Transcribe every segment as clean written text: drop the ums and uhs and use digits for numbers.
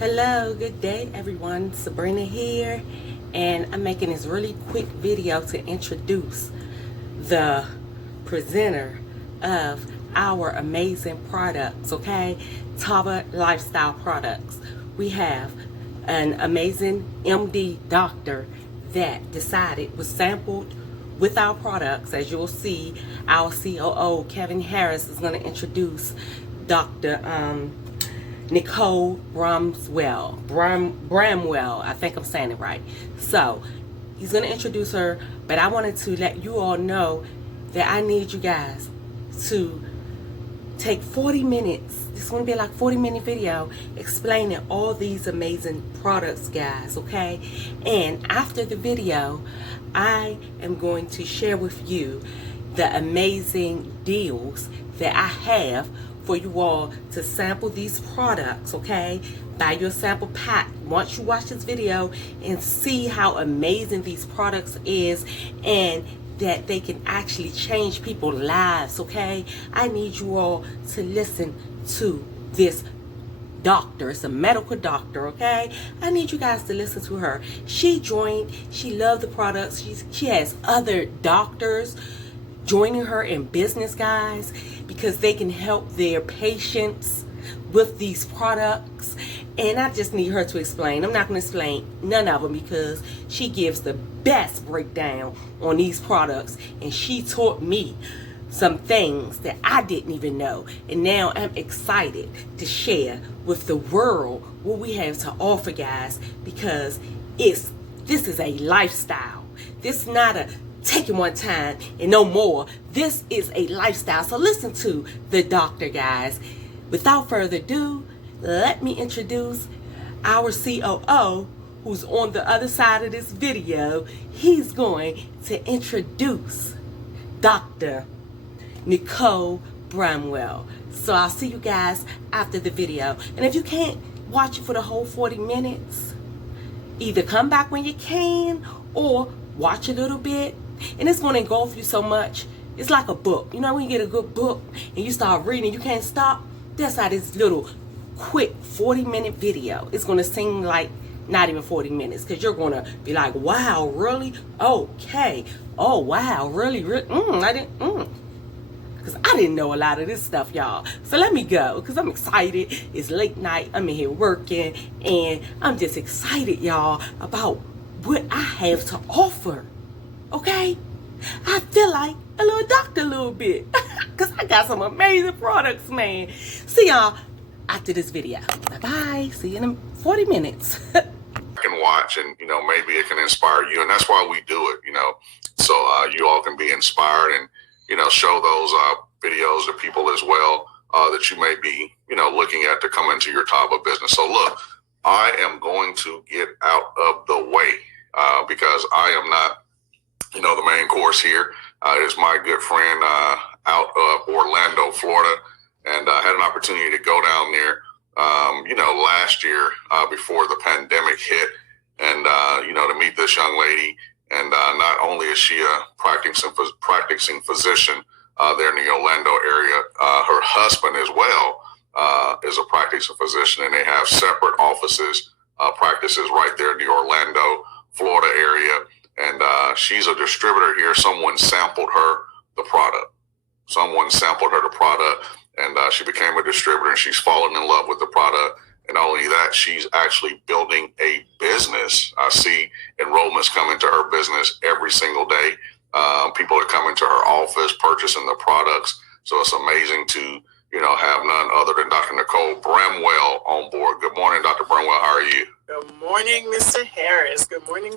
Hello, good day everyone. Sabrina here, and I'm making this really quick video to introduce the presenter of our amazing products, okay? Tava Lifestyle Products. We have an amazing MD doctor that decided was sampled with our products. As you'll see, our COO Kevin Harris is going to introduce Dr. Nicole Bramwell. I think I'm saying it right. So he's going to introduce her, but I wanted to let you all know that I need you guys to take 40 minutes. It's going to be like 40-minute video explaining all these amazing products, guys, okay? And after the video, I am going to share with you the amazing deals that I have for you all to sample these products, okay? Buy your sample pack once you watch this video and see how amazing these products is and that they can actually change people's lives, okay? I need you all to listen to this doctor. It's a medical doctor, okay? I need you guys to listen to her. She loved the products. She has other doctors joining her in business, guys, because they can help their patients with these products. And I just need her to explain. I'm not going to explain none of them because she gives the best breakdown on these products, and she taught me some things that I didn't even know. And now I'm excited to share with the world what we have to offer, guys, because this is a lifestyle. This is not a take it one time and no more. This is a lifestyle. So listen to the doctor, guys. Without further ado, let me introduce our COO, who's on the other side of this video. He's going to introduce Dr. Nicole Bramwell. So I'll see you guys after the video. And if you can't watch it for the whole 40 minutes, either come back when you can or watch a little bit. And it's going to engulf you so much. It's like a book. You know when you get a good book and you start reading, you can't stop? That's how this little quick 40-minute video. It's going to seem like not even 40 minutes because you're going to be like, wow, really? Okay. Oh, wow, really? Because I didn't know a lot of this stuff, y'all. So let me go because I'm excited. It's late night. I'm in here working. And I'm just excited, y'all, about what I have to offer. Okay? I feel like a little doctor a little bit. Because I got some amazing products, man. See y'all after this video. Bye-bye. See you in 40 minutes. Can watch and maybe it can inspire you, and that's why we do it, so you all can be inspired and show those videos to people as well that you may be looking at to come into your Tava business. So look, I am going to get out of the way because I am not the main course here. It is my good friend out of Orlando, Florida, and I had an opportunity to go down there last year before the pandemic hit, and to meet this young lady. And not only is she a practicing physician there in the Orlando area, her husband as well is a practicing physician, and they have separate offices, practices right there in the Orlando, Florida area. And she's a distributor here. Someone sampled her the product. And she became a distributor, and she's fallen in love with the product. And not only that, she's actually building a business. I see enrollments come into her business every single day. People are coming to her office, purchasing the products. So it's amazing to, have none other than Dr. Nicole Bramwell on board. Good morning, Dr. Bramwell. How are you? Good morning, Mr. Harris. Good morning.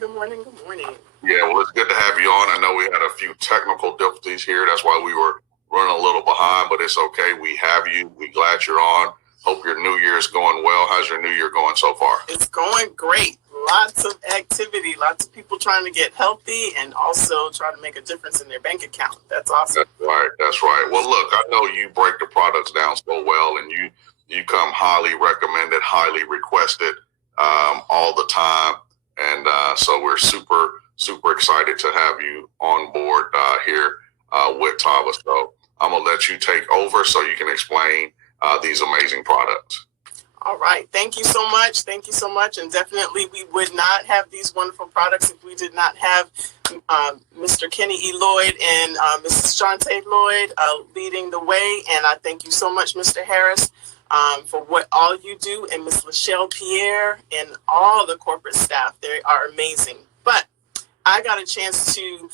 Yeah, well, it's good to have you on. I know we had a few technical difficulties here. That's why we were running a little behind, but it's okay. We have you. We're glad you're on. Hope your New Year's going well. How's your New Year going so far? It's going great. Lots of activity, lots of people trying to get healthy and also trying to make a difference in their bank account. That's awesome. That's right. Well, look, I know you break the products down so well, and you come highly recommended, highly requested all the time. And so we're super excited to have you on board here with Tava. So I'm going to let you take over so you can explain these amazing products. All right. Thank you so much. Thank you so much. And definitely we would not have these wonderful products if we did not have Mr. Kenny E. Lloyd and Mrs. Shante Lloyd leading the way. And I thank you so much, Mr. Harris, for what all you do, and Miss Lachelle Pierre and all the corporate staff. They are amazing. But I got a chance to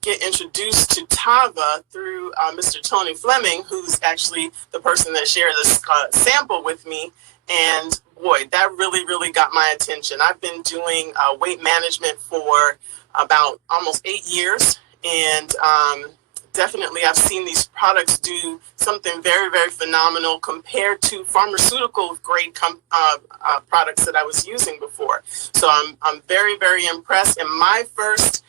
get introduced to Tava through Mr. Tony Fleming, who's actually the person that shared this sample with me. And boy, that really, really got my attention. I've been doing weight management for about almost 8 years. And definitely I've seen these products do something very, very phenomenal compared to pharmaceutical grade products that I was using before. So I'm very, very impressed. And my first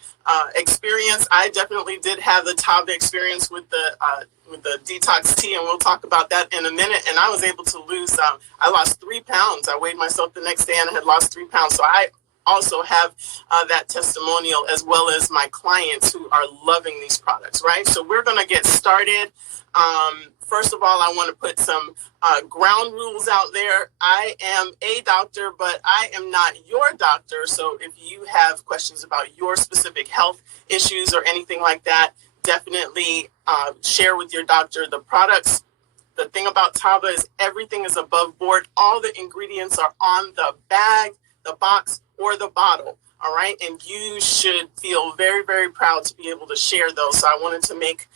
experience, I definitely did have the Tava experience with the detox tea, and we'll talk about that in a minute. And I was able to lose, I lost 3 pounds. I weighed myself the next day and I had lost 3 pounds. So I also have that testimonial, as well as my clients who are loving these products, right? So we're going to get started. First of all, I want to put some ground rules out there. I am a doctor, but I am not your doctor. So if you have questions about your specific health issues or anything like that, definitely share with your doctor. The products, the thing about Tava is everything is above board. All the ingredients are on the bag, the box, or the bottle. All right. And you should feel very, very proud to be able to share those. So I wanted to make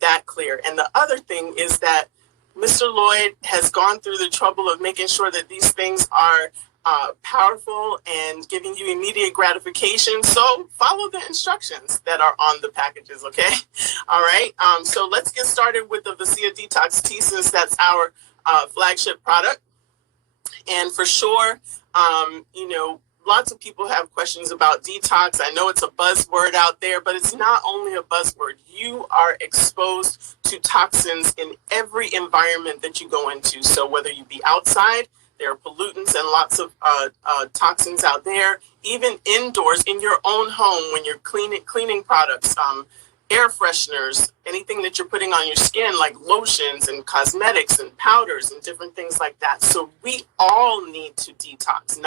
that clear. And the other thing is that Mr. Lloyd has gone through the trouble of making sure that these things are powerful and giving you immediate gratification. So follow the instructions that are on the packages. Okay. All right. So let's get started with the Vicia Detox Tea, since that's our flagship product. And for sure, you know, lots of people have questions about detox. I know it's a buzzword out there, but it's not only a buzzword. You are exposed to toxins in every environment that you go into. So whether you be outside, there are pollutants and lots of toxins out there, even indoors in your own home when you're cleaning products, air fresheners, anything that you're putting on your skin, like lotions and cosmetics and powders and different things like that. So we all need to detox.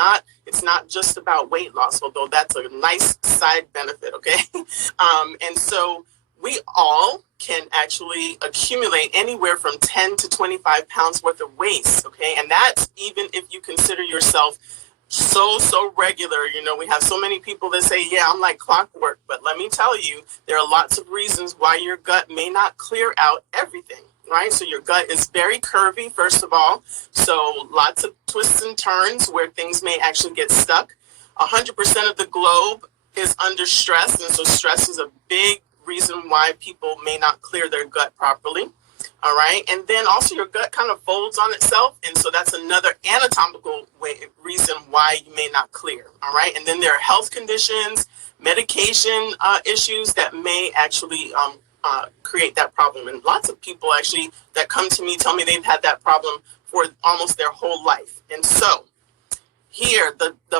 It's not just about weight loss, although that's a nice side benefit, okay? And so we all can actually accumulate anywhere from 10 to 25 pounds worth of waste, okay? And that's even if you consider yourself so regular. You know, we have so many people that say, yeah, I'm like clockwork, but let me tell you, there are lots of reasons why your gut may not clear out everything, right? So your gut is very curvy, first of all. So lots of twists and turns where things may actually get stuck. 100% of the globe is under stress. And so stress is a big reason why people may not clear their gut properly. All right. And then also your gut kind of folds on itself. And so that's another anatomical reason why you may not clear. All right. And then there are health conditions, medication issues that may actually create that problem. And lots of people actually that come to me tell me they've had that problem for almost their whole life. And so here, the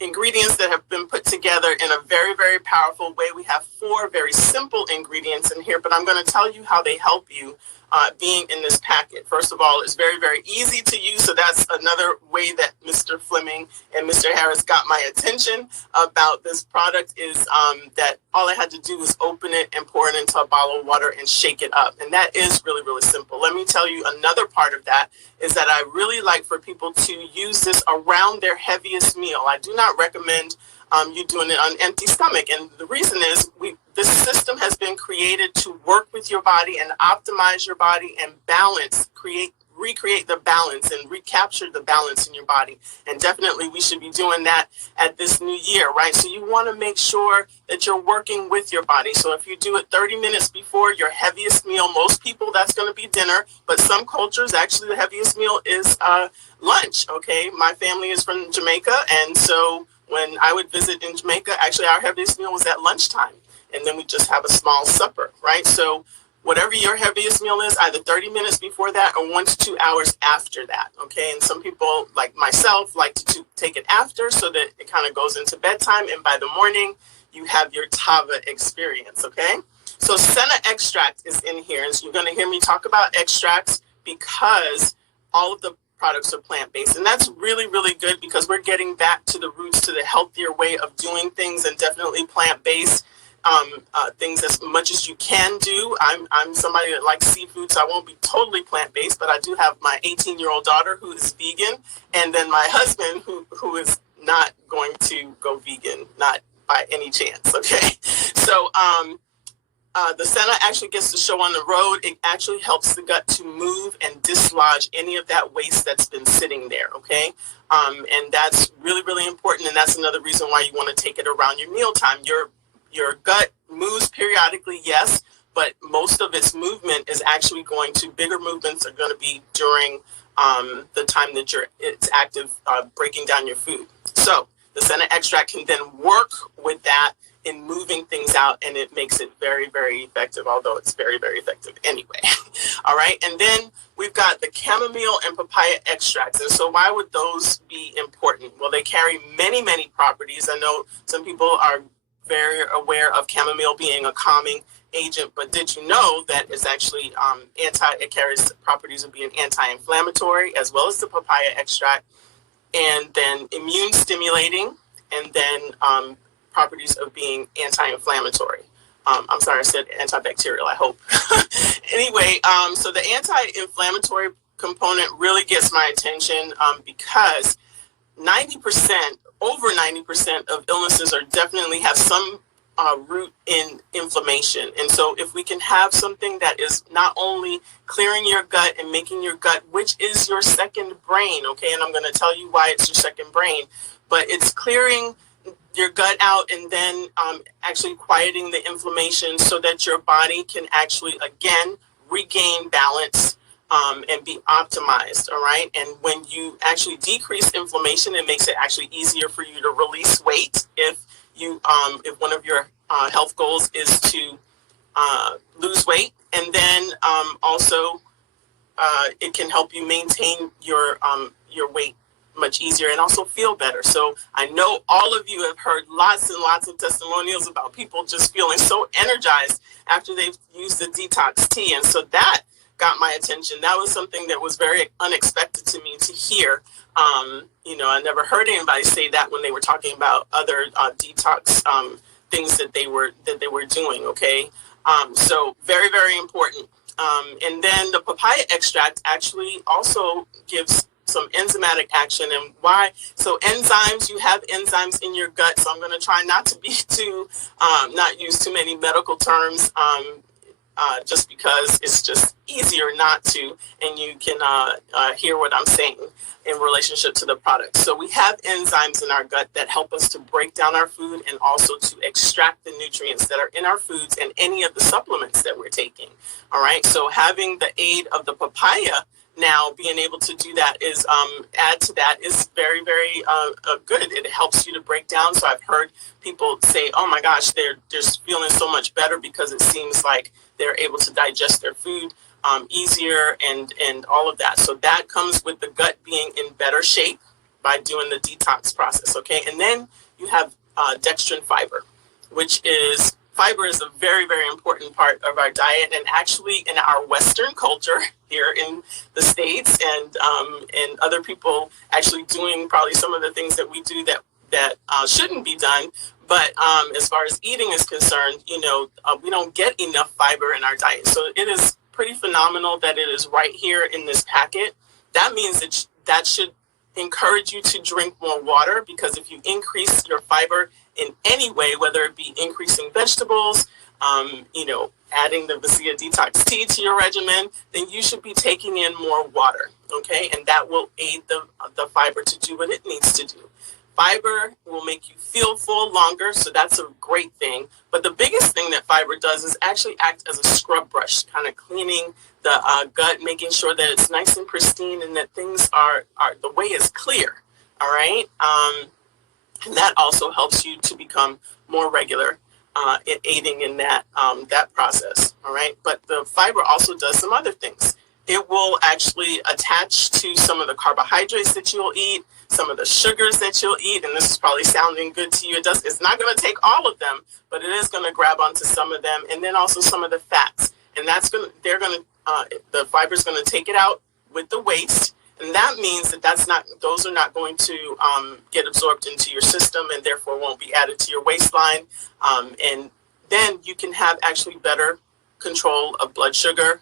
ingredients that have been put together in a very, very powerful way. We have 4 very simple ingredients in here, but I'm going to tell you how they help you being in this packet. First of all, it's very, very easy to use. So that's another way that Mr. Fleming and Mr. Harris got my attention about this product, is that all I had to do was open it and pour it into a bottle of water and shake it up. And that is really, really simple. Let me tell you another part of that is that I really like for people to use this around their heaviest meal. I do not recommend you doing it on an empty stomach. And the reason is this system has been created to work with your body and optimize your body and balance, recreate the balance and recapture the balance in your body. And definitely we should be doing that at this new year, right? So you want to make sure that you're working with your body. So if you do it 30 minutes before your heaviest meal, most people that's going to be dinner, but some cultures actually the heaviest meal is lunch, okay? My family is from Jamaica, and so when I would visit in Jamaica, actually our heaviest meal was at lunchtime. And then we just have a small supper, right? So whatever your heaviest meal is, either 30 minutes before that or 1 to 2 hours after that, okay? And some people, like myself, like to take it after so that it kind of goes into bedtime. And by the morning, you have your Tava experience, okay? So senna extract is in here. And so you're going to hear me talk about extracts because all of the products are plant-based. And that's really, really good because we're getting back to the roots, to the healthier way of doing things, and definitely plant-based things as much as you can do. I'm somebody that likes seafood, so I won't be totally plant-based, but I do have my 18-year-old daughter who is vegan, and then my husband who is not going to go vegan, not by any chance, okay? So the senna actually gets to show on the road. It actually helps the gut to move and dislodge any of that waste that's been sitting there, okay? And that's really, really important, and that's another reason why you want to take it around your mealtime. Your gut moves periodically, yes, but most of its movement is actually bigger movements are going to be during the time that it's active breaking down your food. So the senna extract can then work with that in moving things out, and it makes it very, very effective, although it's very, very effective anyway. All right, and then we've got the chamomile and papaya extracts. And so why would those be important? Well, they carry many, many properties. I know some people are very aware of chamomile being a calming agent, but did you know that it's actually it carries properties of being anti-inflammatory, as well as the papaya extract, and then immune stimulating, and then properties of being anti-inflammatory. I'm sorry, I said antibacterial, I hope. Anyway, so the anti-inflammatory component really gets my attention because 90%, over 90% of illnesses definitely have some root in inflammation. And so if we can have something that is not only clearing your gut and making your gut, which is your second brain, okay, and I'm going to tell you why it's your second brain, but it's clearing your gut out and then actually quieting the inflammation so that your body can actually, again, regain balance and be optimized, all right? And when you actually decrease inflammation, it makes it actually easier for you to release weight if one of your health goals is to lose weight. And then also it can help you maintain your weight much easier and also feel better. So I know all of you have heard lots and lots of testimonials about people just feeling so energized after they've used the detox tea. And so that got my attention. That was something that was very unexpected to me to hear. I never heard anybody say that when they were talking about other detox things that they were doing. Okay, so very, very important. And then the papaya extract actually also gives some enzymatic action. And why? So enzymes, you have enzymes in your gut. So I'm going to try not to be not use too many medical terms, just because it's just easier not to, and you can hear what I'm saying in relationship to the product. So we have enzymes in our gut that help us to break down our food and also to extract the nutrients that are in our foods and any of the supplements that we're taking. All right. So having the aid of the papaya, now being able to do that is add to that is very, very good. It helps you to break down. So I've heard people say, oh my gosh, they're just feeling so much better because it seems like they're able to digest their food easier and all of that. So that comes with the gut being in better shape by doing the detox process. Okay. And then you have dextrin fiber, which is fiber is a very, very important part of our diet, and actually in our Western culture here in the States, and other people actually doing probably some of the things that we do that shouldn't be done. But as far as eating is concerned, we don't get enough fiber in our diet. So it is pretty phenomenal that it is right here in this packet. That means that should encourage you to drink more water, because if you increase your fiber in any way, whether it be increasing vegetables, adding the Basia Detox tea to your regimen, then you should be taking in more water, okay? And that will aid the fiber to do what it needs to do. Fiber will make you feel full longer, so that's a great thing. But the biggest thing that fiber does is actually act as a scrub brush, kind of cleaning the gut, making sure that it's nice and pristine and that things are the way is clear, all right? And that also helps you to become more regular in aiding in that process, all right? But the fiber also does some other things. It will actually attach to some of the carbohydrates that you'll eat, some of the sugars that you'll eat, and this is probably sounding good to you. It's not going to take all of them, but it is going to grab onto some of them, and then also some of the fats. And the fiber's going to take it out with the waste, And that means that those are not going to get absorbed into your system and therefore won't be added to your waistline. And then you can have actually better control of blood sugar,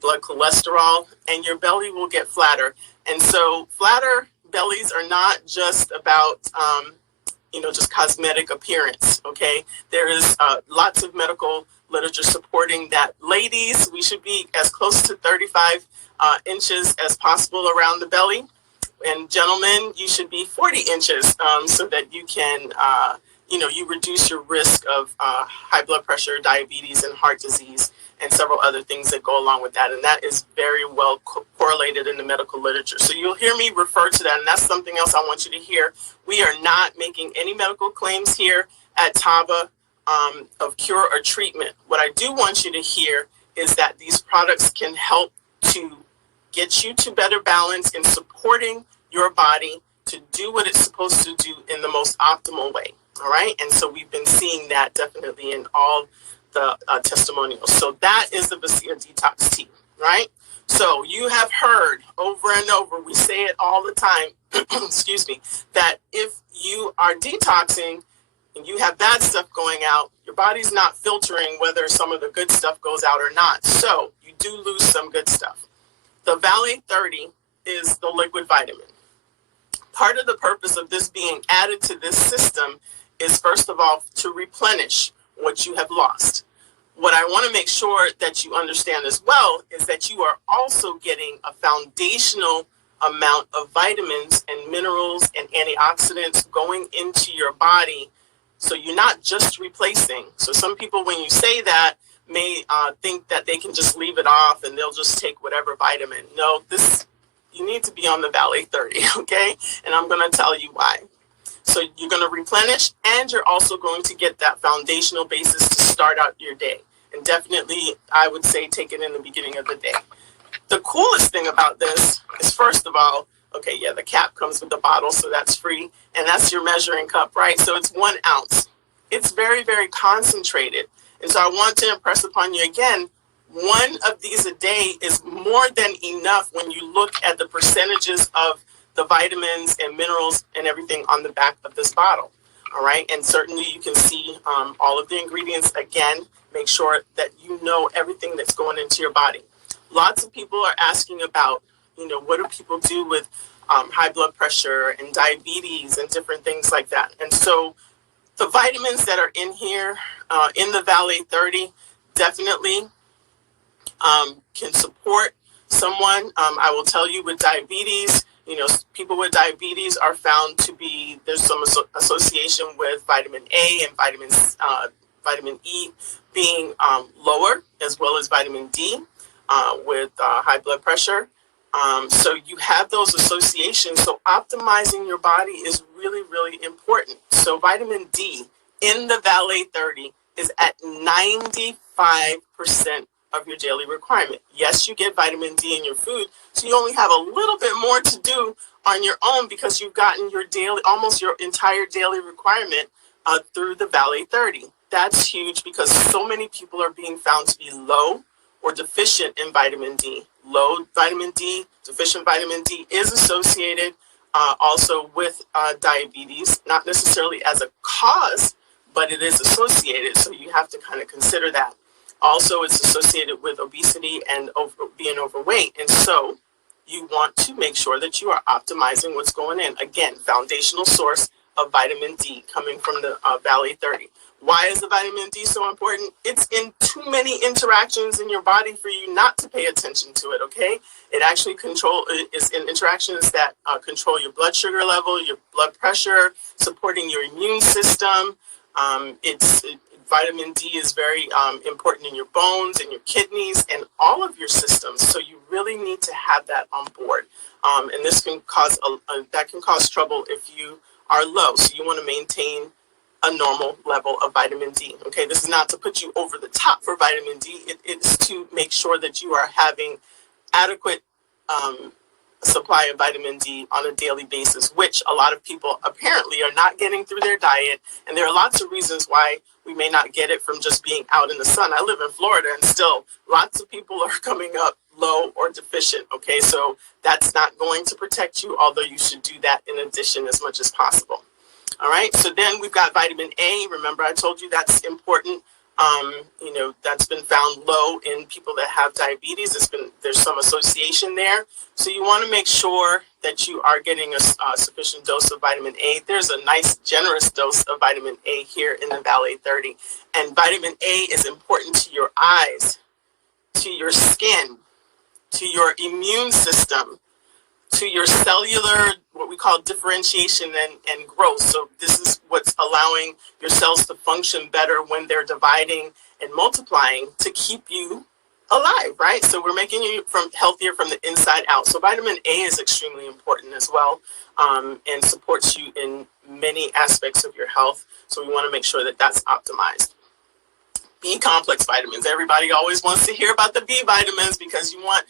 blood cholesterol, and your belly will get flatter. And so flatter bellies are not just about, just cosmetic appearance, okay? There is lots of medical literature supporting that. Ladies, we should be as close to 35 inches as possible around the belly. And gentlemen, you should be 40 inches so that you can, you reduce your risk of high blood pressure, diabetes, and heart disease, and several other things that go along with that. And that is very well correlated in the medical literature. So you'll hear me refer to that, and that's something else I want you to hear. We are not making any medical claims here at Tava of cure or treatment. What I do want you to hear is that these products can help to get you to better balance in supporting your body to do what it's supposed to do in the most optimal way. All right. And so we've been seeing that definitely in all the testimonials. So that is the Basia Detox Tea, right? So you have heard over and over, we say it all the time, excuse me, that if you are detoxing and you have bad stuff going out, your body's not filtering whether some of the good stuff goes out or not. So you do lose some good stuff. The Valet 30 is the liquid vitamin. Part of the purpose of this being added to this system is, first of all, to replenish what you have lost. What I want to make sure that you understand as well is that you are also getting a foundational amount of vitamins and minerals and antioxidants going into your body. So you're not just replacing. So some people, when you say that, may think that they can just leave it off and they'll just take whatever vitamin. No, you need to be on the Valet 30, okay? And I'm going to tell you why. So you're going to replenish, and you're also going to get that foundational basis to start out your day. And definitely, I would say, take it in the beginning of the day. The coolest thing about this is, first of all, okay, yeah, the cap comes with the bottle, so that's free. And that's your measuring cup, right? So it's 1 ounce. It's very, very concentrated. And so I want to impress upon you again, one of these a day is more than enough when you look at the percentages of the vitamins and minerals and everything on the back of this bottle. All right. And certainly you can see all of the ingredients. Again, make sure that you know everything that's going into your body. Lots of people are asking about, what do people do with high blood pressure and diabetes and different things like that. And so the vitamins that are in here, in the Valet 30, definitely can support someone. I will tell you, with diabetes, people with diabetes are found to be, there's some association with vitamin A and vitamin E being lower, as well as vitamin D with high blood pressure. So you have those associations. So optimizing your body is really, really important. So vitamin D in the Valet 30 is at 95% of your daily requirement. Yes, you get vitamin D in your food, so you only have a little bit more to do on your own because you've gotten your daily, almost your entire daily requirement through the Valet 30. That's huge because so many people are being found to be low or deficient in vitamin D. Low vitamin D, deficient vitamin D is associated also with diabetes, not necessarily as a cause, but it is associated. So you have to kind of consider that. Also, it's associated with obesity and being overweight. And so you want to make sure that you are optimizing what's going in. Again, foundational source of vitamin D coming from the Valet 30. Why is the vitamin D so important? It's in too many interactions in your body for you not to pay attention to it, okay? It actually is in interactions that control your blood sugar level, your blood pressure, supporting your immune system. Vitamin D is very important in your bones and your kidneys and all of your systems. So you really need to have that on board. And this can cause trouble if you are low. So you want to maintain a normal level of vitamin D. Okay, this is not to put you over the top for vitamin D. It's to make sure that you are having adequate supply of vitamin D on a daily basis, which a lot of people apparently are not getting through their diet. And there are lots of reasons why we may not get it from just being out in the sun. I live in Florida, and still lots of people are coming up low, or deficient. Okay, so that's not going to protect you, although you should do that in addition as much as possible. All right, so then we've got vitamin A. Remember, I told you that's important. That's been found low in people that have diabetes. There's some association there. So you want to make sure that you are getting a sufficient dose of vitamin A. There's a nice generous dose of vitamin A here in the Valley 30. And vitamin A is important to your eyes, to your skin, to your immune system, to your cellular, what we call differentiation and growth. So this is what's allowing your cells to function better when they're dividing and multiplying to keep you alive, right? So we're making you healthier from the inside out. So vitamin A is extremely important as well, and supports you in many aspects of your health. So we want to make sure that that's optimized. B complex vitamins. Everybody always wants to hear about the B vitamins because you want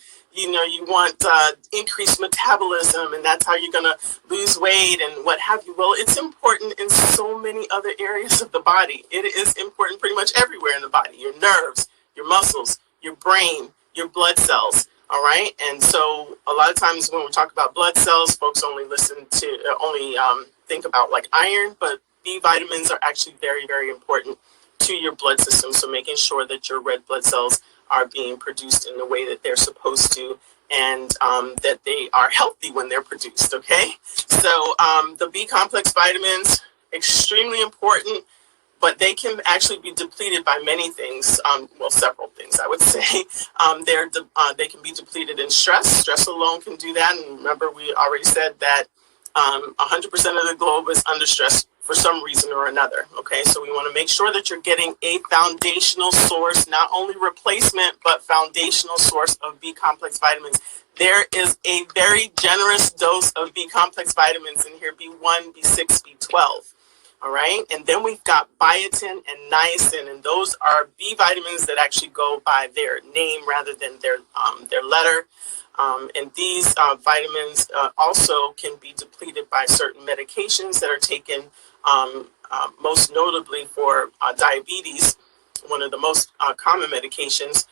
increased metabolism, and that's how you're going to lose weight and what have you. Well, it's important in so many other areas of the body. It is important pretty much everywhere in the body. Your nerves, your muscles, your brain, your blood cells. All right. And so a lot of times when we talk about blood cells, folks only think about like iron, but B vitamins are actually very, very important to your blood system. So making sure that your red blood cells are being produced in the way that they're supposed to, and that they are healthy when they're produced. Okay. So the B complex vitamins, extremely important, but they can actually be depleted by many things. Several things, I would say. They can be depleted in stress. Stress alone can do that. And remember, we already said that 100% of the globe is under stress for some reason or another. Okay, so we want to make sure that you're getting a foundational source, not only replacement, but foundational source of B complex vitamins. There is a very generous dose of B complex vitamins in here, B1, B6, B12. All right, and then we've got biotin and niacin, and those are B vitamins that actually go by their name rather than their letter. And these vitamins also can be depleted by certain medications that are taken, most notably for diabetes, one of the most common medications,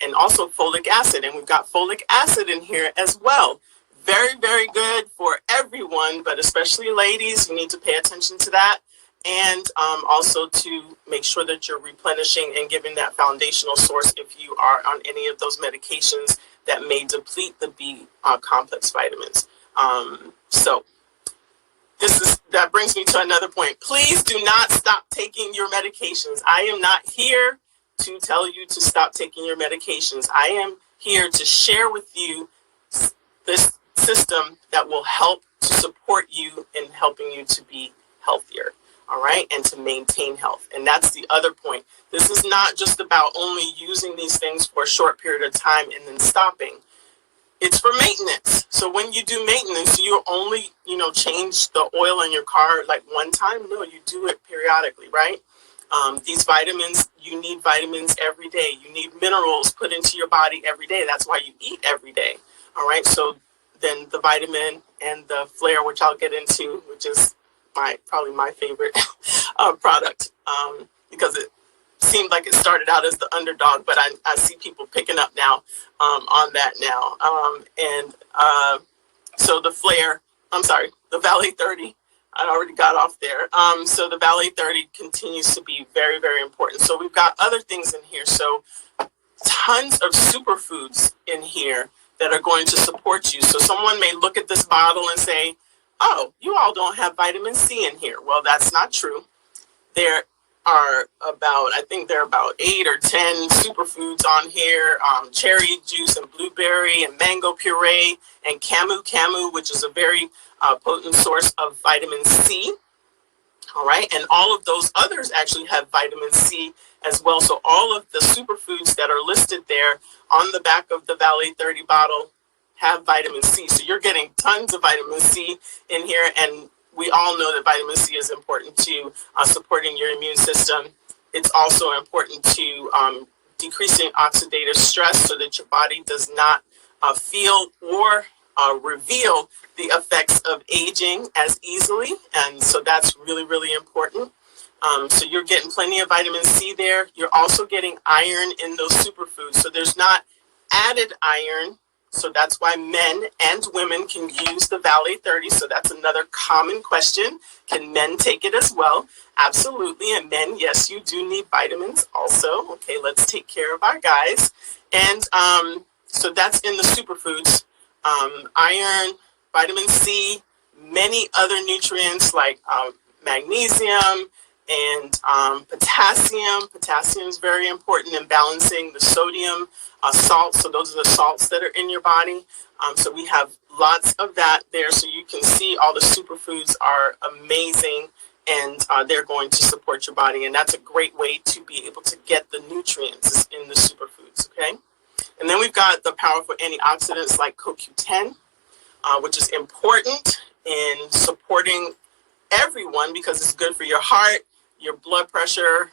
and also folic acid. And we've got folic acid in here as well. Very, very good for everyone, but especially ladies, you need to pay attention to that. And also to make sure that you're replenishing and giving that foundational source if you are on any of those medications that may deplete the B complex vitamins. So that brings me to another point. Please do not stop taking your medications. I am not here to tell you to stop taking your medications. I am here to share with you this system that will help to support you in helping you to be healthier, all right, and to maintain health. And that's the other point. This is not just about only using these things for a short period of time and then stopping. It's for maintenance. So when you do maintenance, you only, change the oil in your car like one time. No, you do it periodically, right? These vitamins, you need vitamins every day. You need minerals put into your body every day. That's why you eat every day. All right. So then the vitamin and the flare, which I'll get into, which is probably my favorite product, because it seemed like it started out as the underdog, but I see people picking up now on that now. So the Valley 30, I already got off there. So the Valley 30 continues to be very, very important. So we've got other things in here. So tons of superfoods in here that are going to support you. So someone may look at this bottle and say, oh, you all don't have vitamin C in here. Well, that's not true. There are there are about 8 or 10 superfoods on here. Cherry juice and blueberry and mango puree and camu, which is a very potent source of vitamin C. All right. And all of those others actually have vitamin C as well. So all of the superfoods that are listed there on the back of the Valley 30 bottle have vitamin C. So you're getting tons of vitamin C in here. And we all know that vitamin C is important to supporting your immune system. It's also important to decreasing oxidative stress so that your body does not feel or reveal the effects of aging as easily. And so that's really, really important. So you're getting plenty of vitamin C there. You're also getting iron in those superfoods. So there's not added iron. So that's why men and women can use the Valet 30. So that's another common question. Can men take it as well? Absolutely. And men, yes, you do need vitamins also. Okay, let's take care of our guys. And so that's in the superfoods. Iron, vitamin C, many other nutrients like magnesium and potassium. Potassium is very important in balancing the sodium, salts. So those are the salts that are in your body. So we have lots of that there. So you can see all the superfoods are amazing, and they're going to support your body. And that's a great way to be able to get the nutrients in the superfoods, okay? And then we've got the powerful antioxidants like CoQ10, which is important in supporting everyone because it's good for your heart, your blood pressure,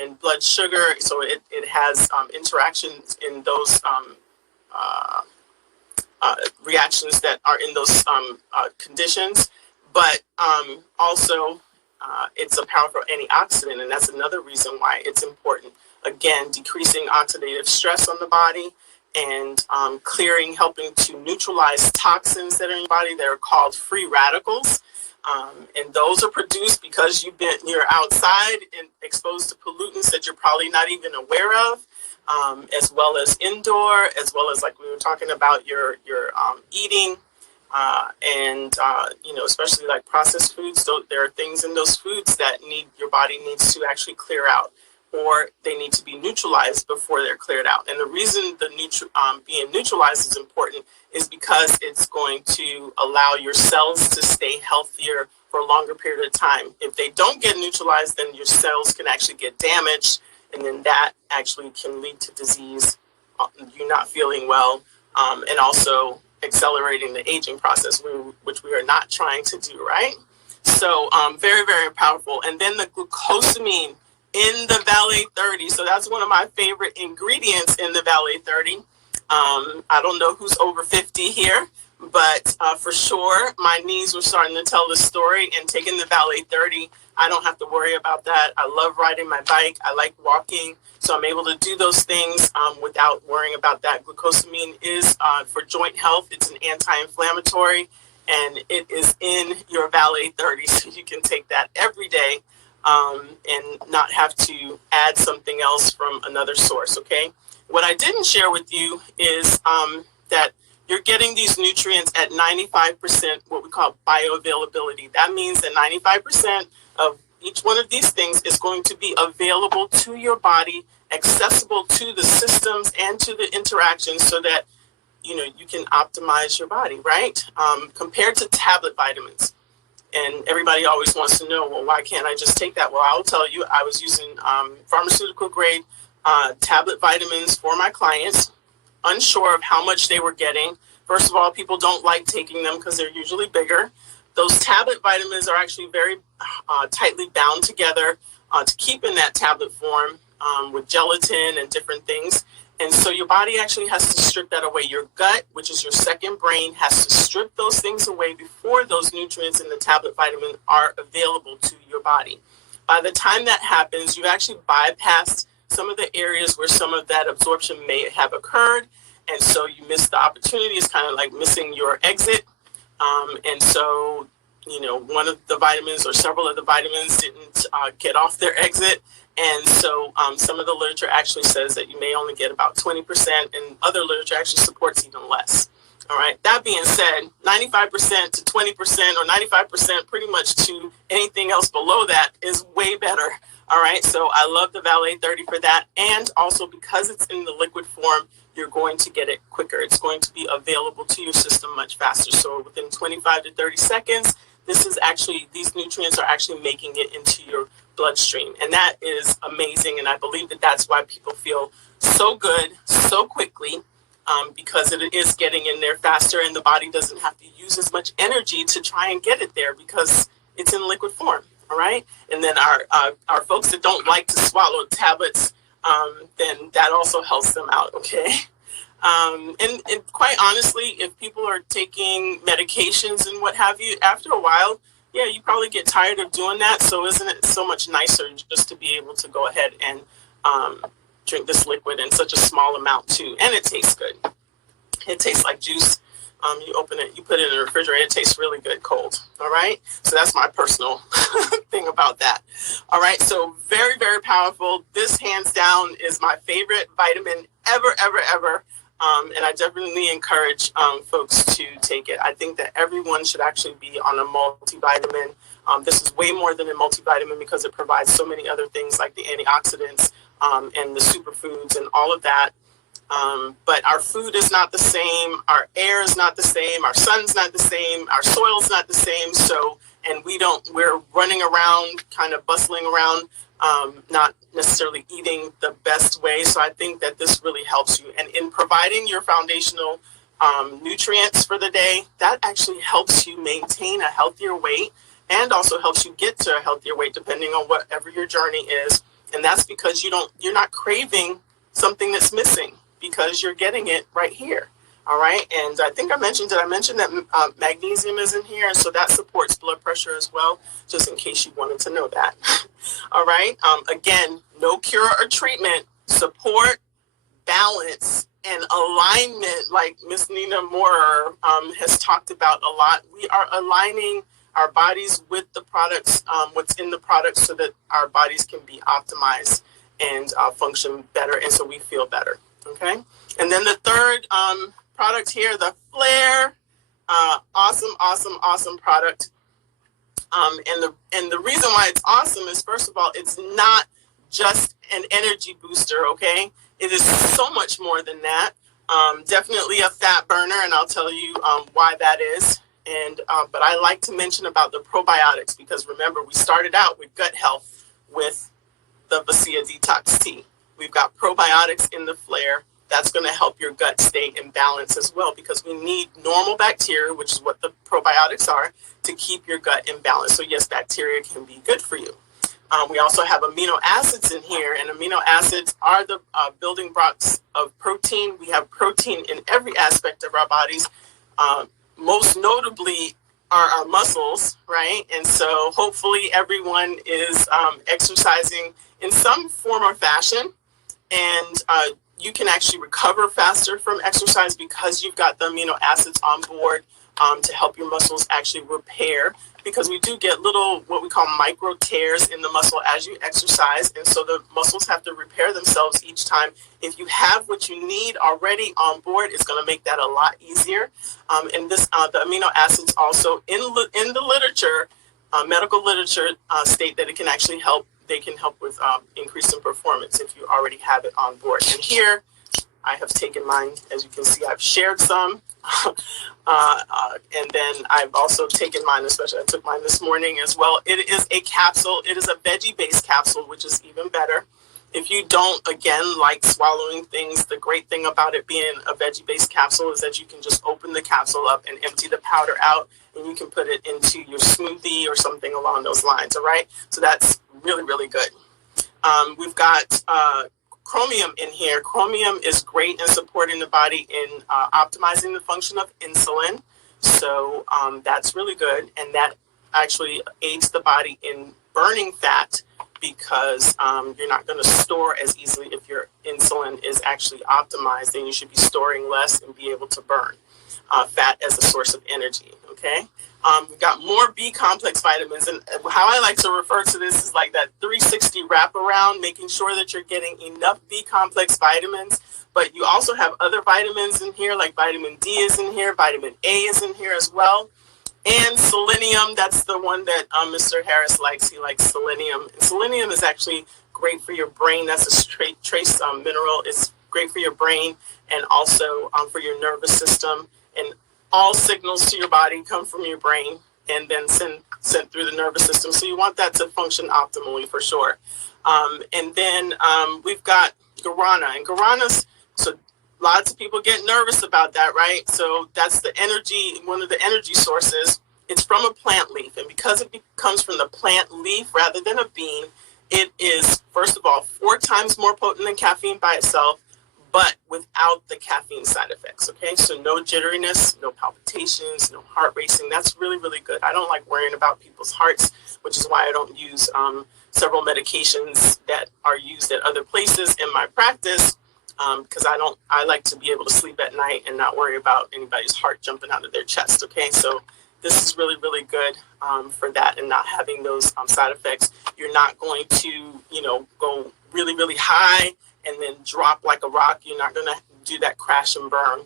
and blood sugar. So it has interactions in those reactions that are in those conditions. But also, it's a powerful antioxidant, and that's another reason why it's important. Again, decreasing oxidative stress on the body and helping to neutralize toxins that are in your body that are called free radicals. And those are produced because you're outside and exposed to pollutants that you're probably not even aware of, as well as indoor, as well as like we were talking about your eating, and especially like processed foods. So there are things in those foods that your body needs to actually clear out, or they need to be neutralized before they're cleared out. And the reason being neutralized is important is because it's going to allow your cells to stay healthier for a longer period of time. If they don't get neutralized, then your cells can actually get damaged, and then that actually can lead to disease, you not feeling well, and also accelerating the aging process, which we are not trying to do, right? So very, very powerful. And then the glucosamine in the Valet 30. So that's one of my favorite ingredients in the Valet 30. I don't know who's over 50 here, but for sure, my knees were starting to tell the story, and taking the Valet 30, I don't have to worry about that. I love riding my bike. I like walking. So I'm able to do those things without worrying about that. Glucosamine is for joint health. It's an anti-inflammatory, and it is in your Valet 30. So you can take that every day and not have to add something else from another source, okay? What I didn't share with you is that you're getting these nutrients at 95%, what we call bioavailability. That means that 95% of each one of these things is going to be available to your body, accessible to the systems and to the interactions, so that you can optimize your body, right? Compared to tablet vitamins. And everybody always wants to know, well, why can't I just take that? Well, I'll tell you, I was using pharmaceutical grade tablet vitamins for my clients, unsure of how much they were getting. First of all, people don't like taking them because they're usually bigger. Those tablet vitamins are actually very tightly bound together to keep in that tablet form with gelatin and different things. And so your body actually has to strip that away. Your gut, which is your second brain, has to strip those things away before those nutrients in the tablet vitamin are available to your body. By the time that happens, you've actually bypassed some of the areas where some of that absorption may have occurred. And so you miss the opportunity. It's kind of like missing your exit. And so, one of the vitamins or several of the vitamins didn't get off their exit. And so some of the literature actually says that you may only get about 20%, and other literature actually supports even less. All right. That being said, 95% to 20% or 95% pretty much to anything else below that is way better. All right. So I love the Valet 30 for that. And also because it's in the liquid form, you're going to get it quicker. It's going to be available to your system much faster. So within 25 to 30 seconds, these nutrients are actually making it into your bloodstream. And that is amazing. And I believe that that's why people feel so good so quickly, because it is getting in there faster, and the body doesn't have to use as much energy to try and get it there because it's in liquid form. All right. And then our folks that don't like to swallow tablets, then that also helps them out. Okay. And quite honestly, if people are taking medications and what have you, after a while, yeah, you probably get tired of doing that. So isn't it so much nicer just to be able to go ahead and drink this liquid in such a small amount too, and it tastes good. It tastes like juice. You open it, you put it in the refrigerator, it tastes really good cold. All right. So that's my personal thing about that. All right. So very, very powerful. This hands down is my favorite vitamin ever, ever, ever. And I definitely encourage folks to take it. I think that everyone should actually be on a multivitamin. This is way more than a multivitamin because it provides so many other things like the antioxidants and the superfoods and all of that. But our food is not the same, our air is not the same, our sun's not the same, our soil's not the same. So, and we're running around, kind of bustling around, not necessarily eating the best way. So I think that this really helps you. And in providing your foundational nutrients for the day, that actually helps you maintain a healthier weight and also helps you get to a healthier weight depending on whatever your journey is. And that's because you're not craving something that's missing, because you're getting it right here. All right. And I think I mentioned that magnesium is in here. And so that supports blood pressure as well, just in case you wanted to know that. All right. Again, no cure or treatment, support, balance, and alignment, like Miss Nina Moore has talked about a lot. We are aligning our bodies with the products, what's in the products, so that our bodies can be optimized and function better. And so we feel better. Okay. And then the third product here, the Flare, awesome product. And the reason why it's awesome is, first of all, it's not just an energy booster. Okay. It is so much more than that. Definitely a fat burner. And I'll tell you why that is. And, but I like to mention about the probiotics, because remember, we started out with gut health with the Vacia Detox Tea. We've got probiotics in the Flare. That's going to help your gut stay in balance as well, because we need normal bacteria, which is what the probiotics are, to keep your gut in balance. So yes, bacteria can be good for you. We also have amino acids in here, and amino acids are the building blocks of protein. We have protein in every aspect of our bodies, most notably are our muscles, right? And so hopefully everyone is exercising in some form or fashion. And you can actually recover faster from exercise because you've got the amino acids on board to help your muscles actually repair, because we do get little, what we call micro tears in the muscle as you exercise. And so the muscles have to repair themselves each time. If you have what you need already on board, it's going to make that a lot easier. And this, the amino acids also in the literature, medical literature state that it can actually help. They can help with increase in performance if you already have it on board. And here I have taken mine. As you can see, I've shared some. And then I've also taken mine, especially I took mine this morning as well. It is a capsule. It is a veggie-based capsule, which is even better. If you don't, again, like swallowing things, the great thing about it being a veggie-based capsule is that you can just open the capsule up and empty the powder out, and you can put it into your smoothie or something along those lines, all right? So that's really, really good. We've got chromium in here. Chromium is great in supporting the body in optimizing the function of insulin. So that's really good. And that actually aids the body in burning fat, because you're not going to store as easily if your insulin is actually optimized. Then you should be storing less and be able to burn fat as a source of energy. Okay. We've got more B complex vitamins, and how I like to refer to this is like that 360 wraparound, making sure that you're getting enough B complex vitamins. But you also have other vitamins in here, like vitamin D is in here, vitamin A is in here as well. And selenium, that's the one that Mr. Harris likes. He likes selenium. And selenium is actually great for your brain. That's a trace mineral. It's great for your brain and also for your nervous system. And all signals to your body come from your brain and then sent through the nervous system. So you want that to function optimally for sure. And then we've got guarana. And guarana's, so lots of people get nervous about that, right? So that's the energy, one of the energy sources. It's from a plant leaf. And because it comes from the plant leaf rather than a bean, it is, first of all, 4 times more potent than caffeine by itself, but without the caffeine side effects. Okay, so no jitteriness, no palpitations, no heart racing. That's really, really good. I don't like worrying about people's hearts, which is why I don't use several medications that are used at other places in my practice, because I like to be able to sleep at night and not worry about anybody's heart jumping out of their chest. Okay, so this is really, really good for that and not having those side effects. You're not going to, go really, really high and then drop like a rock. You're not going to do that crash and burn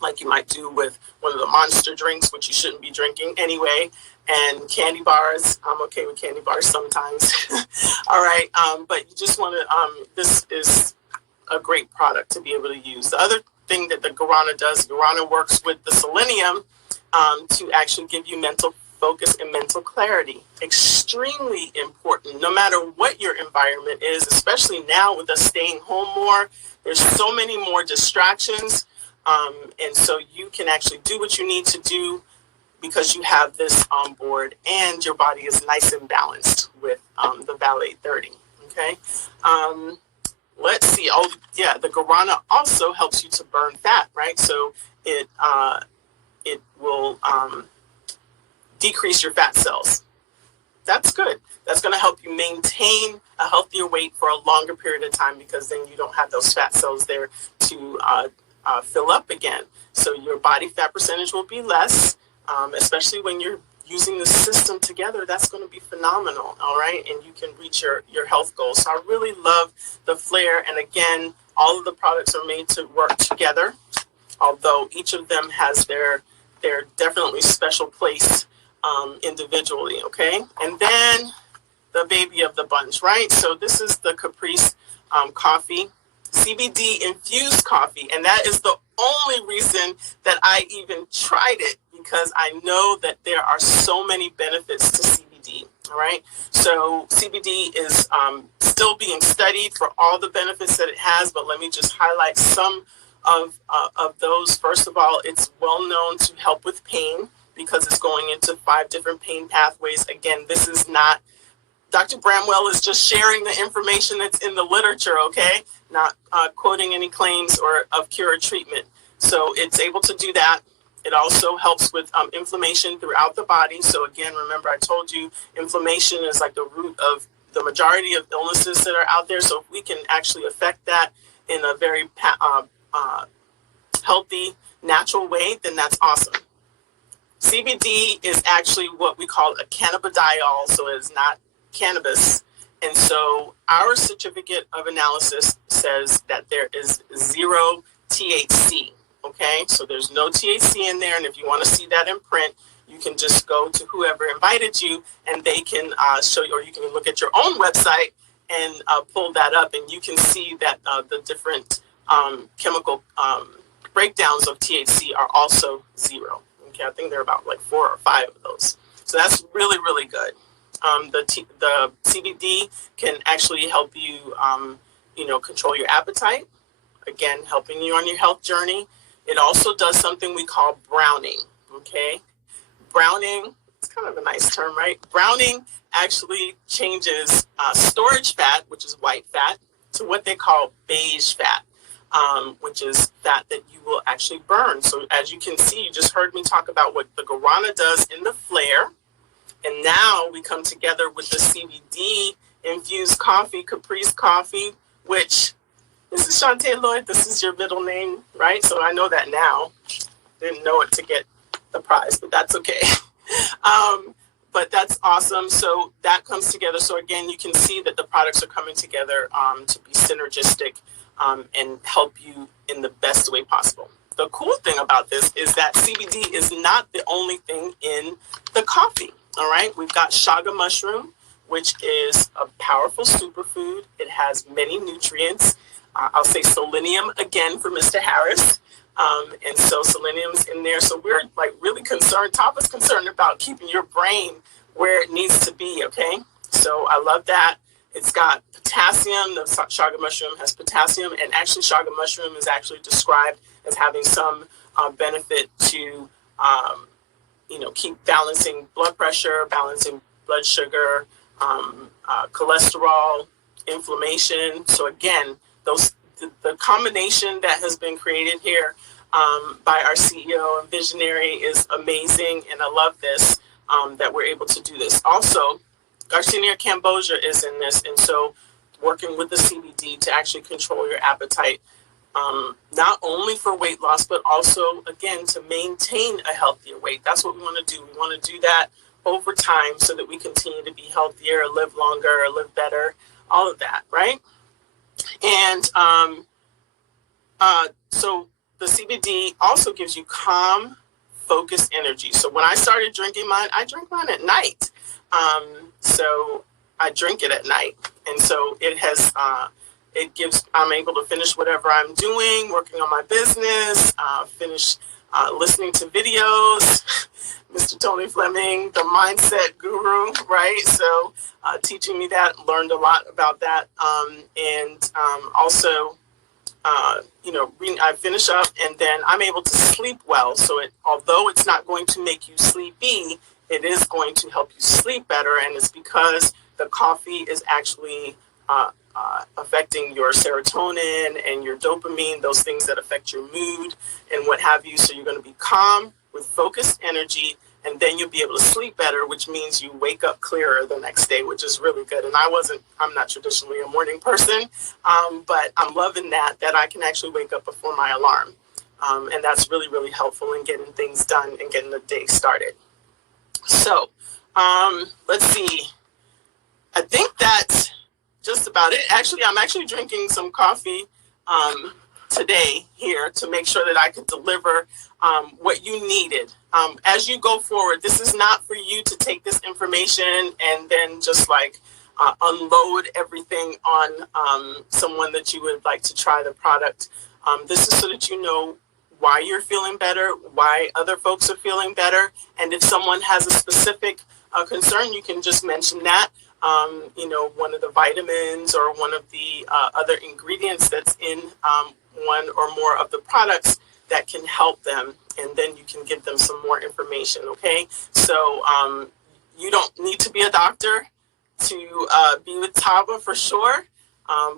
like you might do with one of the monster drinks, which you shouldn't be drinking anyway. And candy bars, I'm okay with candy bars sometimes. All right, but you just want to, this is a great product to be able to use. The other thing that the guarana does, guarana works with the selenium to actually give you mental focus and mental clarity. Extremely important, no matter what your environment is, especially now with us staying home more. There's so many more distractions, and so you can actually do what you need to do because you have this on board and your body is nice and balanced with the Valet 30. Okay. Let's see. Oh, yeah. The guarana also helps you to burn fat, right? So it will decrease your fat cells. That's good. That's going to help you maintain a healthier weight for a longer period of time because then you don't have those fat cells there to fill up again. So your body fat percentage will be less, especially when you're using the system together. That's going to be phenomenal. All right. And you can reach your health goals. So I really love the Flare. And again, all of the products are made to work together, although each of them has their definitely special place individually. Okay. And then the baby of the bunch, right? So this is the Caprice coffee, CBD infused coffee. And that is the only reason that I even tried it, because I know that there are so many benefits to CBD. All right. So CBD is still being studied for all the benefits that it has, but let me just highlight some of those. First of all, it's well known to help with pain because it's going into 5 different pain pathways. Again, this is not, Dr. Bramwell is just sharing the information that's in the literature, okay? Not quoting any claims or of cure or treatment. So it's able to do that. It also helps with inflammation throughout the body. So again, remember I told you inflammation is like the root of the majority of illnesses that are out there. So if we can actually affect that in a very healthy, natural way, then that's awesome. CBD is actually what we call a cannabidiol, so it's not cannabis. And so our certificate of analysis says that there is 0 THC. Okay, so there's no THC in there. And if you want to see that in print, you can just go to whoever invited you and they can show you, or you can look at your own website and pull that up, and you can see that the different chemical breakdowns of THC are also 0. Okay, I think there are about like 4 or 5 of those. So that's really, really good. The CBD can actually help you, control your appetite. Again, helping you on your health journey. It also does something we call browning. Okay, browning. It's kind of a nice term, right? Browning actually changes storage fat, which is white fat, to what they call beige fat, which is fat that you will actually burn. So as you can see, you just heard me talk about what the guarana does in the Flare. And now we come together with the CBD infused coffee, Caprice coffee, which, this is Shantae Lloyd. This is your middle name, right? So I know that now. Didn't know it to get the prize, but that's okay. But that's awesome. So that comes together. So again, you can see that the products are coming together to be synergistic and help you in the best way possible. The cool thing about this is that CBD is not the only thing in the coffee. All right, we've got chaga mushroom, which is a powerful superfood. It has many nutrients. I'll say selenium again for Mr. Harris. And so selenium's in there. So we're like really concerned. Tava's concerned about keeping your brain where it needs to be. Okay, so I love that. It's got potassium. The chaga mushroom has potassium, and actually chaga mushroom is actually described as having some benefit to keep balancing blood pressure, balancing blood sugar, cholesterol, inflammation. So again, the combination that has been created here by our CEO and visionary is amazing, and I love this, that we're able to do this. Also, Garcinia Cambogia is in this, and so working with the CBD to actually control your appetite, not only for weight loss, but also, again, to maintain a healthier weight. That's what we want to do. We want to do that over time so that we continue to be healthier, live longer, live better, all of that, right? And so the CBD also gives you calm, focused energy. So when I started drinking mine, I drink mine at night. So I drink it at night. And so it has, I'm able to finish whatever I'm doing, working on my business, finish listening to videos. Mr. Tony Fleming, the mindset guru, right? So teaching me that, learned a lot about that. Also, I finish up and then I'm able to sleep well. So although it's not going to make you sleepy, it is going to help you sleep better. And it's because the coffee is actually affecting your serotonin and your dopamine, those things that affect your mood and what have you. So you're going to be calm with focused energy, and then you'll be able to sleep better, which means you wake up clearer the next day, which is really good. And I'm not traditionally a morning person, but I'm loving that I can actually wake up before my alarm. And that's really, really helpful in getting things done and getting the day started. So let's see. I think that's just about it. Actually, I'm actually drinking some coffee today here to make sure that I could deliver what you needed. As you go forward, this is not for you to take this information and then just unload everything on someone that you would like to try the product. This is so that you know why you're feeling better, why other folks are feeling better, and if someone has a specific concern, you can just mention that. One of the vitamins or one of the other ingredients that's in one or more of the products that can help them, and then you can give them some more information, okay? So you don't need to be a doctor to be with Tava for sure,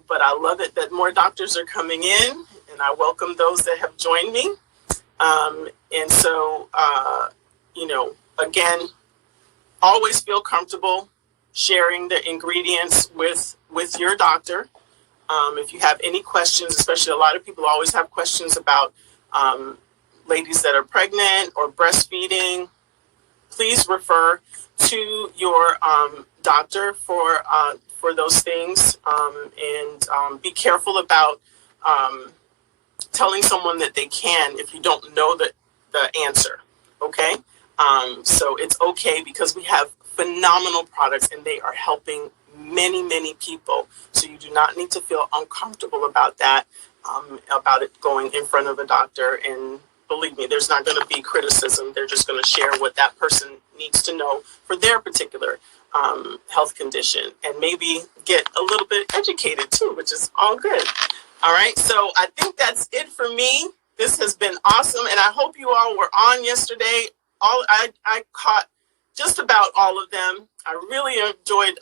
but I love it that more doctors are coming in, and I welcome those that have joined me. And so, again, always feel comfortable sharing the ingredients with your doctor. If you have any questions, especially a lot of people always have questions about ladies that are pregnant or breastfeeding, please refer to your doctor for those things, and be careful about telling someone that they can if you don't know the answer, okay? So it's okay because we have phenomenal products and they are helping many, many people. So you do not need to feel uncomfortable about that, about it going in front of a doctor. And believe me, there's not going to be criticism. They're just going to share what that person needs to know for their particular health condition, and maybe get a little bit educated too, which is all good. All right. So I think that's it for me. This has been awesome. And I hope you all were on yesterday. I caught just about all of them. I really enjoyed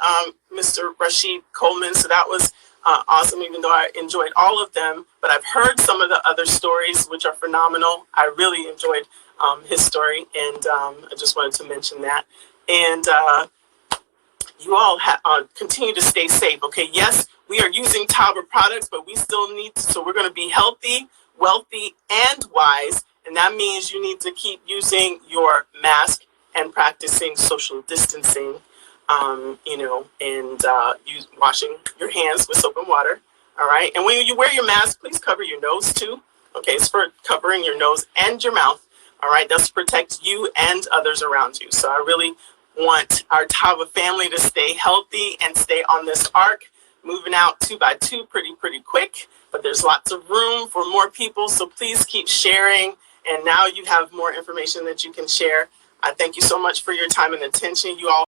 Mr. Rashid Coleman, so that was awesome, even though I enjoyed all of them. But I've heard some of the other stories, which are phenomenal. I really enjoyed his story, and I just wanted to mention that. And you all continue to stay safe, okay? Yes, we are using Tava products, but we still need to, so we're going to be healthy, wealthy, and wise. And that means you need to keep using your mask and practicing social distancing, and washing your hands with soap and water. All right. And when you wear your mask, please cover your nose too. Okay. It's for covering your nose and your mouth. All right. That's to protect you and others around you. So I really want our Tava family to stay healthy and stay on this arc, moving out 2 by 2 pretty quick. But there's lots of room for more people. So please keep sharing. And now you have more information that you can share. I thank you so much for your time and attention. You all.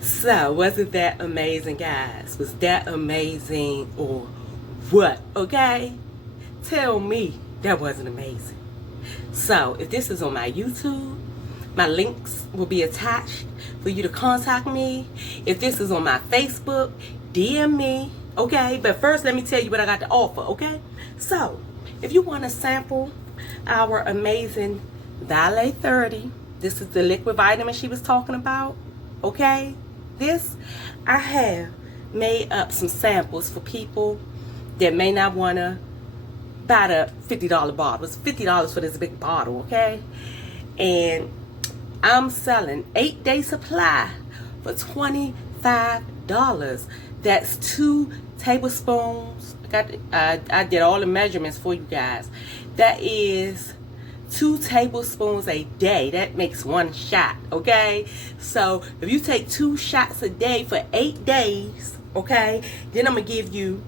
So, wasn't that amazing, guys? Was that amazing or what? Okay? Tell me that wasn't amazing. So, if this is on my YouTube, my links will be attached for you to contact me. If this is on my Facebook, DM me Okay, but first let me tell you what I got to offer, okay? So, if you want to sample our amazing Valet 30, this is the liquid vitamin she was talking about, okay? This, I have made up some samples for people that may not want to buy the $50 bottle. It's $50 for this big bottle, okay? And I'm selling 8-day supply for $25. That's 2 tablespoons. I did all the measurements for you guys. That is 2 tablespoons a day. That makes 1 shot, okay? So if you take 2 shots a day for 8 days, okay, then I'm gonna give you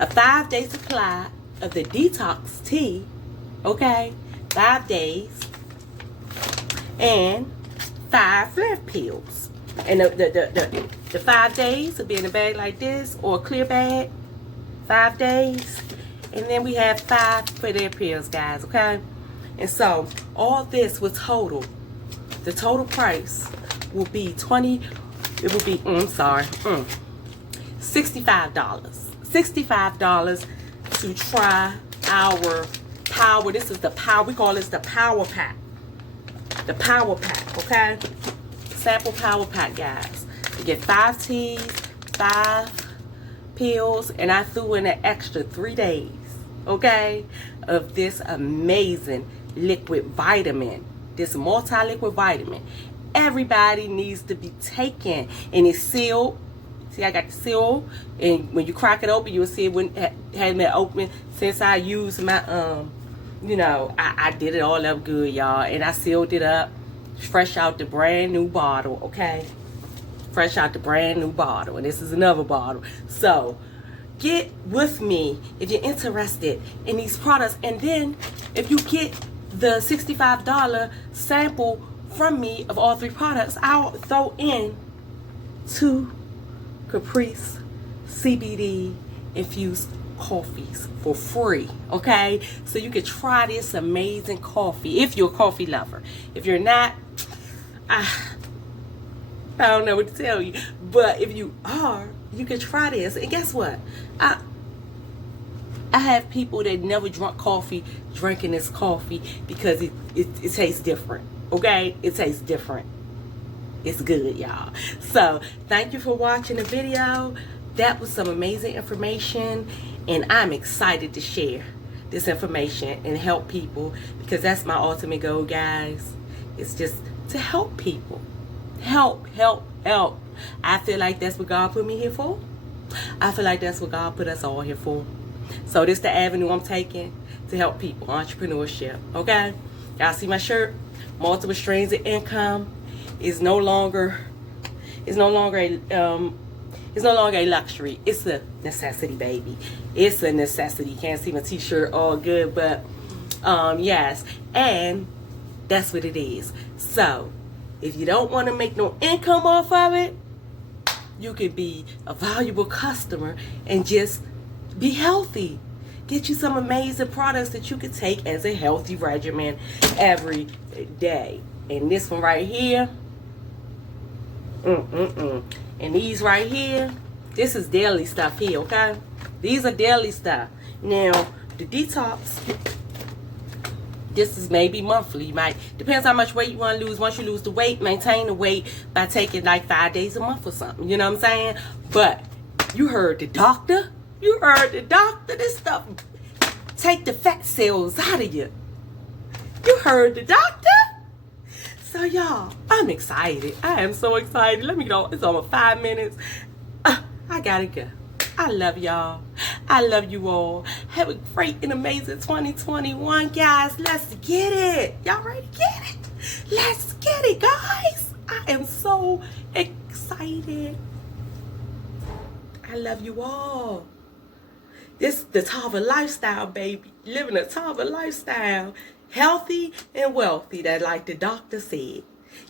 a 5-day supply of the detox tea, okay? 5 days, and 5 flare pills. And the 5 days will be in a bag like this, or a clear bag. 5 days, and then we have 5 for their pills, guys, okay? And so all this will total, the total price will be $65. $65 to try our power. This is the power, we call this the power pack. The power pack, okay? Sample power pack, guys. You get 5 teas, 5 pills, and I threw in an extra 3 days, okay, of this amazing liquid vitamin, this multi-liquid vitamin. Everybody needs to be taken, and it's sealed. See, I got the seal, and when you crack it open, you'll see it when it hadn't been open since I used my you know, I did it all up good, y'all, and I sealed it up fresh out the brand new bottle, okay? Fresh out the brand new bottle, and this is another bottle. So get with me if you're interested in these products, and then if you get the $65 sample from me of all 3 products, I'll throw in 2 Caprice CBD infused coffees for free, okay? So you can try this amazing coffee if you're a coffee lover. If you're not, I don't know what to tell you, but if you are, you can try this. And guess what? I have people that never drunk coffee drinking this coffee because it tastes different, okay? It tastes different. It's good, y'all. So thank you for watching the video. That was some amazing information, and I'm excited to share this information and help people, because that's my ultimate goal, guys. It's just to help people. Help. I feel like that's what God put me here for. I feel like that's what God put us all here for. So this is the avenue I'm taking to help people, entrepreneurship, okay? Y'all see my shirt? Multiple streams of income is no longer a luxury. It's a necessity, baby. It's a necessity. You can't see my t-shirt all good, but yes, and that's what it is. So if you don't want to make no income off of it, you could be a valuable customer and just be healthy. Get you some amazing products that you could take as a healthy regimen every day. And this one right here, and these right here, this is daily stuff here, okay? These are daily stuff. Now, the detox, this is maybe monthly. Depends how much weight you want to lose. Once you lose the weight, maintain the weight by taking like 5 days a month or something. You know what I'm saying? But you heard the doctor. You heard the doctor. This stuff take the fat cells out of you. You heard the doctor. So y'all, I'm excited. I am so excited. Let me go. It's almost 5 minutes. I gotta go. I love y'all. I love you all. Have a great and amazing 2021, guys. Let's get it. Y'all ready to get it? Let's get it, guys. I am so excited. I love you all. This is the Tava Lifestyle, baby. Living a Tava Lifestyle. Healthy and wealthy, that like the doctor said.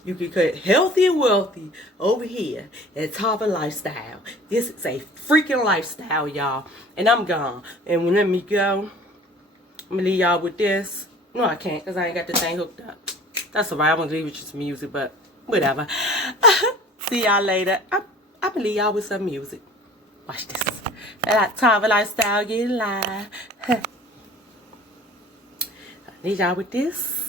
You can get healthy and wealthy over here at Tava Lifestyle. This is a freaking lifestyle, y'all. And I'm gone. And let me go. I'm going to leave y'all with this. No, I can't, because I ain't got the thing hooked up. That's alright. I'm going to leave with just music, but whatever. See y'all later. I'm going to leave y'all with some music. Watch this. That Tava Lifestyle getting live. I need y'all with this.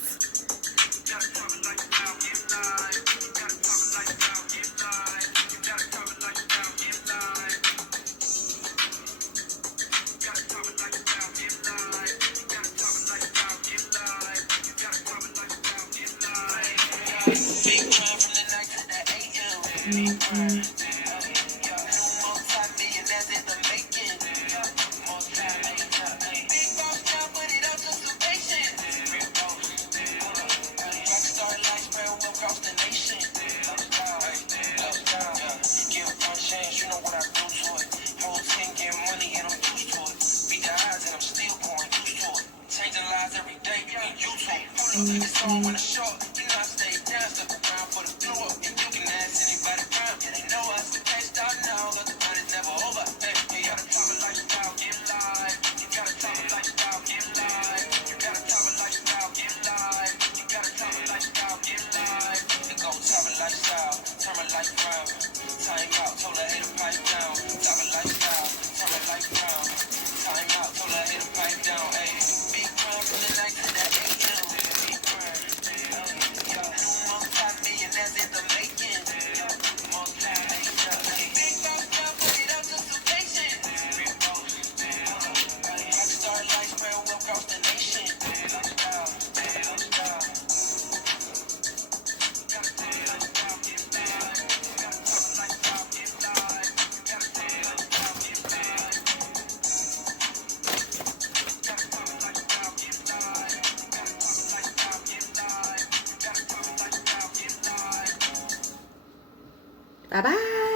Bye-bye.